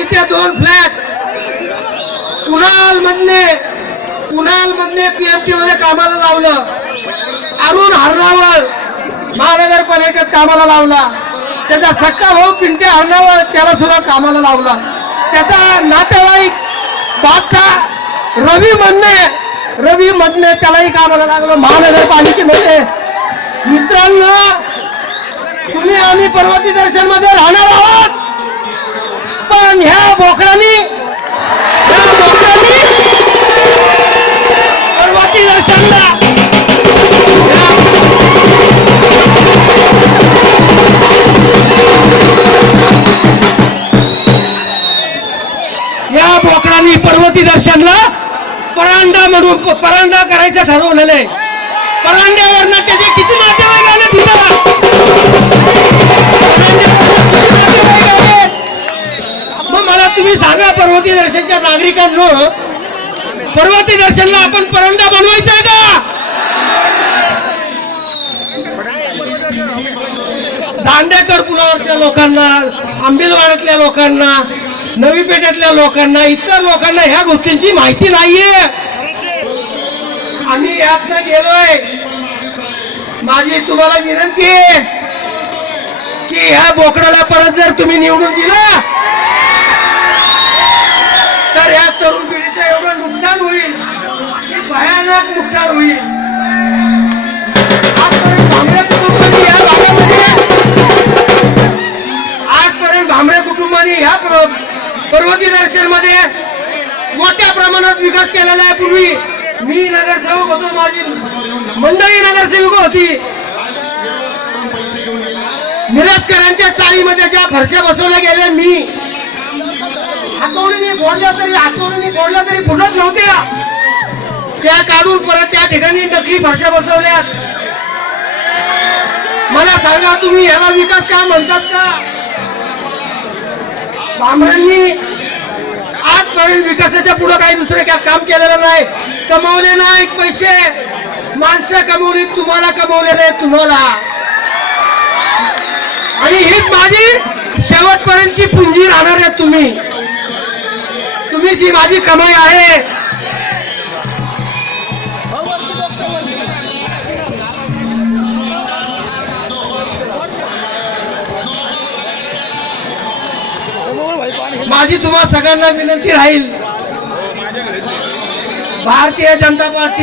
इथे 2 flat Kunal Madhane PMT मध्ये कामाला लावलं. अरुण हरणावळ महानगरपालिकेत कामाला लावला. त्याचा सक्का भाऊ पिंटे हरणावळ त्याला सुद्धा कामाला लावला. त्याचा नातेवाईक बादशाह रवी मधने त्यालाही कामाला लागलं महानगरपालिकेमध्ये. मित्रांनो, तुम्ही आम्ही पर्वती दर्शन मध्ये राहणार आहोत, पण ह्या बोकडांनी पर्वती दर्शनला पर्वती दर्शनला परांडा करायचं ठरवलेलं आहे. परांड्यावरनं त्याचे किती नातेवाईक आले तुझा? मग मला तुम्ही सांगा, पर्वती दर्शनच्या नागरिकांनो, पर्वती दर्शनला आपण परांडा बनवायचा का? दांडेकर पुलावरच्या लोकांना, आंबेलवाड्यातल्या लोकांना, नवी पेठेतल्या लोकांना, इतर लोकांना ह्या गोष्टींची माहिती नाहीये. आम्ही यातनं गेलोय. माझी तुम्हाला विनंती आहे की ह्या बोकडाला परत जर तुम्ही निवडून दिला तर या तरुण पिढीचं एवढं नुकसान होईल की भयानक नुकसान होईल. आजपर्यंत भांबरे कुटुंबांनी ह्या पर्वती दर्शन मध्ये मोठ्या प्रमाणात विकास केलेला आहे. पूर्वी मी नगरसेवक होतो, माझी मंडळी नगरसेवक होती. मिरजकरांच्या चाळीमध्ये ज्या फरशा बसवल्या गेल्या, मी हातोडीने फोडल्या तरी फुटत नव्हत्या. त्या काढून परत त्या ठिकाणी नकली फरशा बसवल्यात. मला सांगा, तुम्ही याला विकास काय म्हणतात का? भांबऱ्यांनी आजपर्यंत विकासाच्या पुढे काही दुसरे काय काम केलेलं नाही. कमवले नाही पैसे, माणसं कमवली, तुम्हाला कमवलेले तुम्हाला. आणि हीच माझी शेवटपर्यंतची पुंजी राहणार आहे. तुम्ही जी माझी कमाई आहे. माझी तुम्हा सगळ्यांना विनंती राहील, भारतीय जनता पार्टी